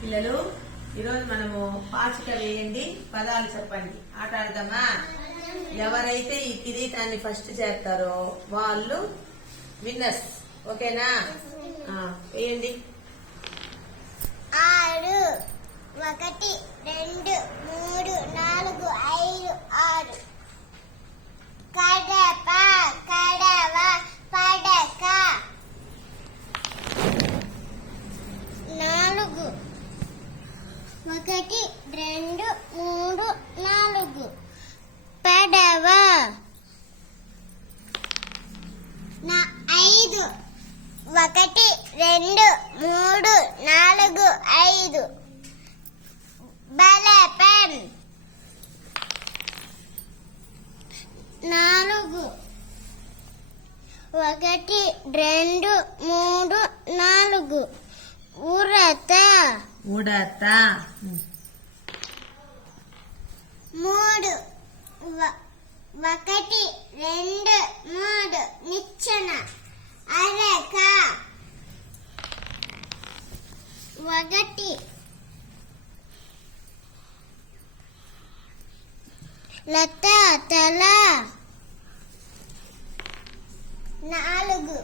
పిల్లలు ఈరోజు మనము పాచిక వేయండి పదాలు చెప్పండి. ఆట ఆడదామా ఎవరైతే ఈ కిరీటాన్ని ఫస్ట్ చేస్తారో వాళ్ళు విన్నర్స్. ఓకేనా? వేయండి. ఆరు ఒకటి రెండు మూడు నాలుగు ఐదు ఆరు. కడప కడ పడక నాలుగు ఒకటి రెండు మూడు నాలుగు పడవ నా ఐదు ఒకటి రెండు మూడు నాలుగు ఐదు. బలపం నాలుగు. ఒకటి రెండు మూడు నాలుగు. ఉరత. ఉడత మూడు. ఒకటి రెండు మూడు. నిచ్చెన. అరక ఒకటి లత తల నాలుగు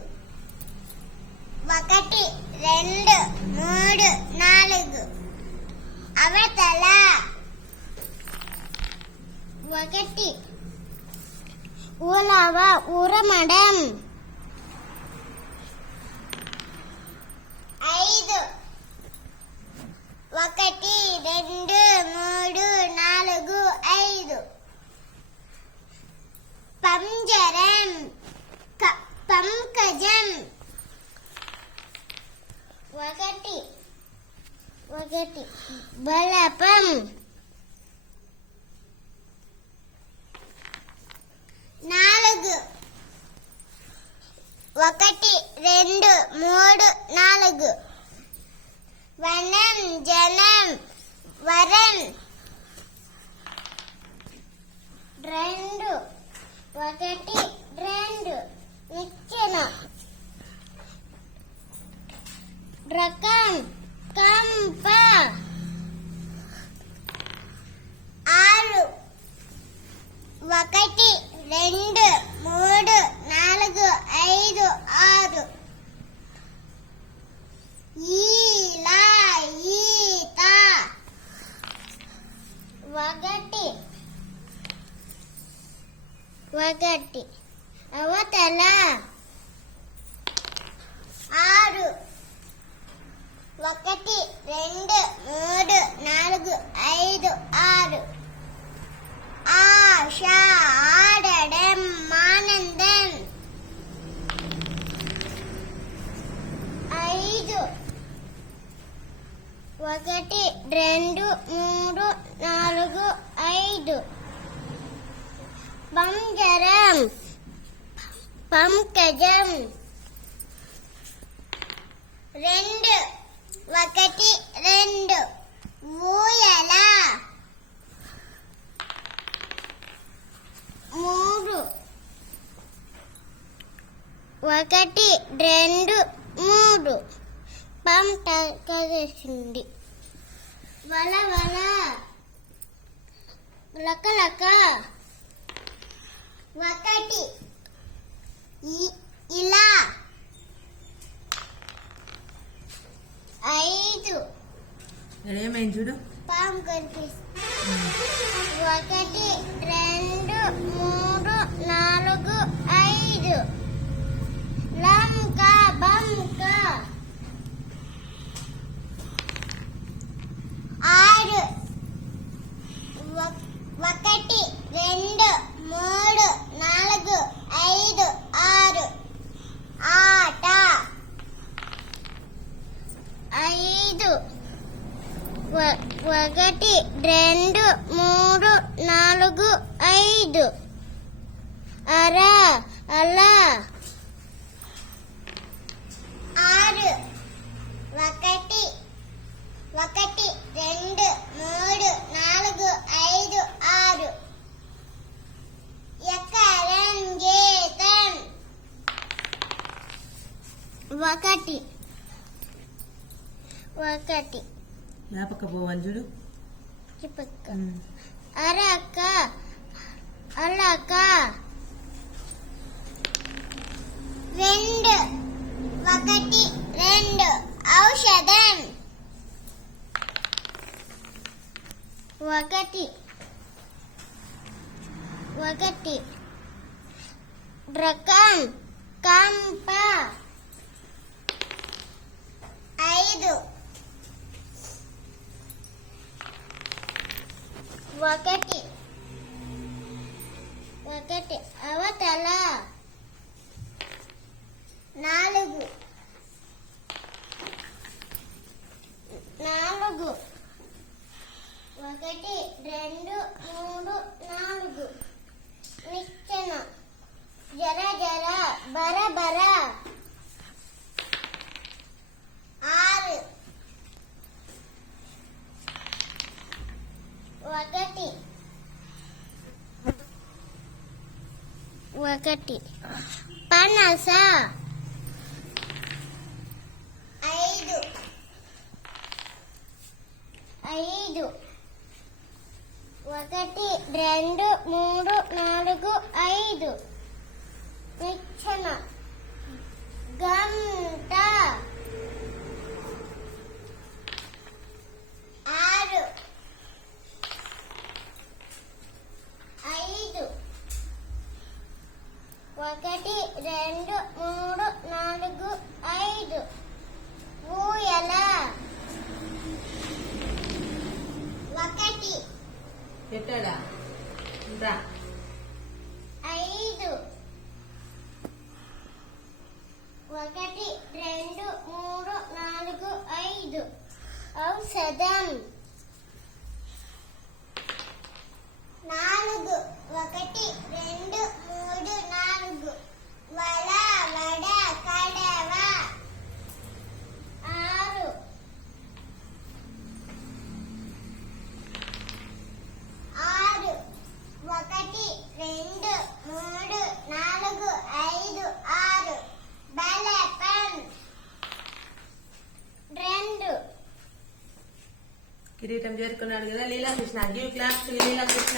ఒకటి రెండు మూడు నాలుగు అవతల ఒకటి ఉలవ ఉరమడం ఐదు ఒకటి రెండు మూడు నాలుగు ఐదు పంజరం క- పంకజం ఒకటి ఒకటి బలపం. నాలుగు. ఒకటి రెండు మూడు నాలుగు. వనం జనం వరం. రెండు. ఒకటి రెండు. నిచ్చెన రకం కంప ఆరు ఒకటి రెండు మూడు నాలుగు ఐదు ఆరు. ఈలా ఈత. ఒకటి. ఒకటి. అవతల. ఆరు. ఒకటి రెండు మూడు నాలుగు ఐదు ఆరు. ఒకటి రెండు మూడు నాలుగు ఐదు. పంజరం. పంకజం. రెండు ఒకటి రెండు. ఊయల మూడు. ఒకటి రెండు మూడు. పంట కదిసింది వల వల లక లక ఒకటి ఇలా ఐదు. ఏమైంది చూడు? పాము కనిపిస్తుంది ఒకటి రెండు మూడు నాలుగు ఐదు. లంక బంక ఆరు ఒక- ఒకటి రెండు మూడు నాలుగు ఐదు ఆరు ఆట ఐదు వ- ఒకటి రెండు మూడు నాలుగు ఐదు. అర అలా. ఆరు. ఒకటి ఒకటి రెండు మూడు నాలుగు ఐదు ఆరు. ఎకరం ఒకటి. ఒకటి. యాపక్క పోవాలి చూడు చిపక్క ఉమ్. అరక. అలక రెండు. ఒకటి. రెండు. ఔషధం. ఒకటి. ఒకటి. రకం. కంప. ఐదు. ఒకటి. ఒకటి. అవతల. నాలుగు ఒకటి రెండు మూడు నాలుగు నిచ్చెన జర జర బర బర ఆరు ఒకటి ఒకటి. పనస. ఐదు. ఐదు. ఒకటి రెండు మూడు నాలుగు ఐదు నిచ్చెన గంట ఆరు ఐదు ఒకటి రెండు మూడు నాలుగు ఐదు ఊయల ఒకటి పెట్టాడా రా ఐదు ఒకటి రెండు మూడు నాలుగు ఐదు. ఔషధం. కిరీటం చేరుకున్నాడు కదా లీలా కృష్ణ గివ్ క్లాస్ లీలా కృష్ణ